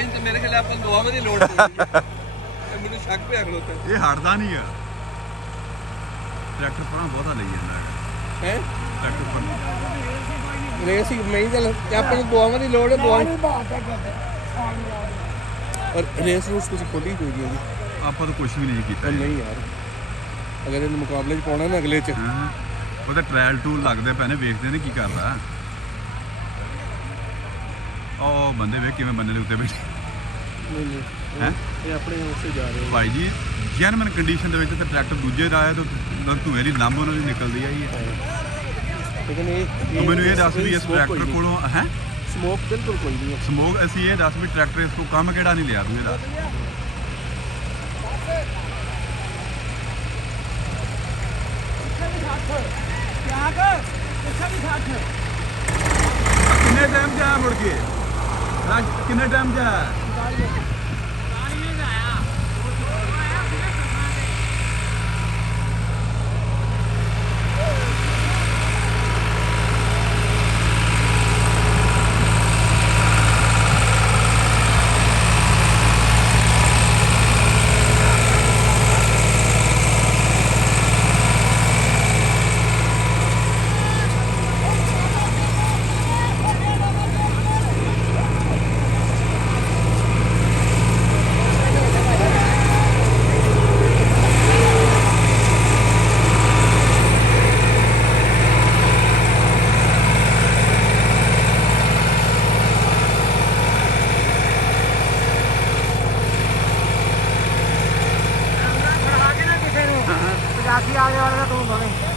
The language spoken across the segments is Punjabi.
ਇਹਨ ਤੇ ਮੇਰੇ ਖਿਆਲ ਆਪਾਂ ਦੁਆਵਾਂ ਦੀ ਲੋੜ ਪਊਗੀ ਮੈਨੂੰ ਸ਼ੱਕ ਪਿਆ ਖਲੋਤਾ ਇਹ ਹਟਦਾ ਨਹੀਂ ਆ ਟਰੈਕਟਰ ਪਰਾਂ ਬਹੁਤਾ ਲਈ ਜਾਂਦਾ ਹੈ ਟਰੈਕਟਰ ਪਰ ਰੇਸ ਹੀ ਮੈਂ ਚੱਲ ਤੇ ਆਪਾਂ ਨੂੰ ਦੁਆਵਾਂ ਦੀ ਲੋੜ ਹੈ ਦੁਆ ਔਰ ਰੇਸ ਰੂਸ ਤੁਸੀਂ ਖੋਲੀ ਕੋਈ ਨਹੀਂ ਆਪਾਂ ਤਾਂ ਕੁਝ ਵੀ ਨਹੀਂ ਕੀਤਾ ਨਹੀਂ ਯਾਰ ਅਗਰ ਇਹਨੂੰ ਮੁਕਾਬਲੇ 'ਚ ਪਾਉਣਾ ਨਾ ਅਗਲੇ 'ਚ ਉਹਦੇ ਟ੍ਰਾਇਲ ਟੂਲ ਲੱਗਦੇ ਪਏ ਨੇ ਵੇਖਦੇ ਨੇ ਕੀ ਕਰਦਾ ਉਹ ਬੰਦੇ ਵੇਖ ਕਿਵੇਂ ਬੰਦੇ ਦੇ ਉੱਤੇ ਬੈਠੇ ਨਹੀਂ ਹੈ ਇਹ ਆਪਣੇ ਉਸੇ ਜਾ ਰਹੇ ਭਾਈ ਜੀ ਜੈਨੂਇਨ ਕੰਡੀਸ਼ਨ ਦੇ ਵਿੱਚ ਤੇ ਟਰੈਕਟਰ ਦੂਜੇ ਦਾ ਆਇਆ ਤਾਂ ਧੂਏ ਦੀ ਲੰਬ ਉਹਨਾਂ ਦੀ ਨਿਕਲਦੀ ਆਈ ਹੈ ਲੇਕਿਨ ਇਹ ਮੈਨੂੰ ਇਹ ਦੱਸ ਵੀ ਇਸ ਟਰੈਕਟਰ ਕੋਲੋਂ ਹੈ ਸਮੋਕ ਬਿਲਕੁਲ ਕੋਈ ਨਹੀਂ ਹੈ ਸਮੋਕ ਅਸੀਂ ਇਹ ਦੱਸ ਵੀ ਟਰੈਕਟਰ ਇਸ ਤੋਂ ਕੰਮ ਕਿਹੜਾ ਨਹੀਂ ਲਿਆ ਤੂੰ ਇਹਦਾ किन्ने टाइम जा मुड़ के किन्ने टाइम जा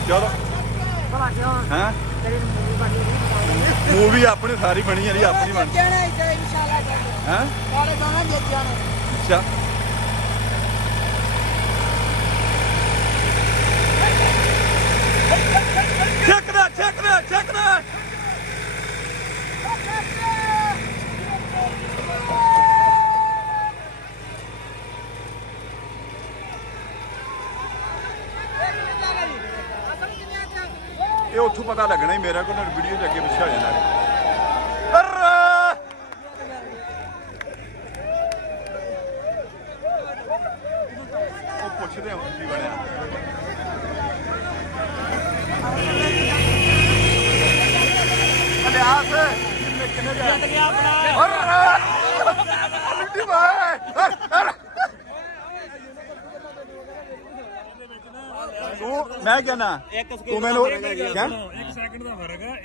चलो हैं मूवी अपनी सारी बनी है अपनी बन हैं अच्छा check that ਇਹ ਉੱਥੋਂ ਪਤਾ ਲੱਗਣਾ ਹੀ ਮੇਰਾ ਕੋਲ ਵੀਡੀਓ ਚ ਅੱਗੇ ਪਿੱਛੇ ਹੋ ਜਾਂਦਾ ਉਹ ਪੁੱਛਦੇ ਆ ਕੀ ਬਣਿਆ ਅਲਿਆਸ ਕਿੰਨੇ ਜਾ ਮੈਂ ਕਹਿੰਦਾ ਤੂੰ ਮੈਨੂੰ 1 ਸੈਕਿੰਡ ਦਾ ਫਰਕ ਹੈ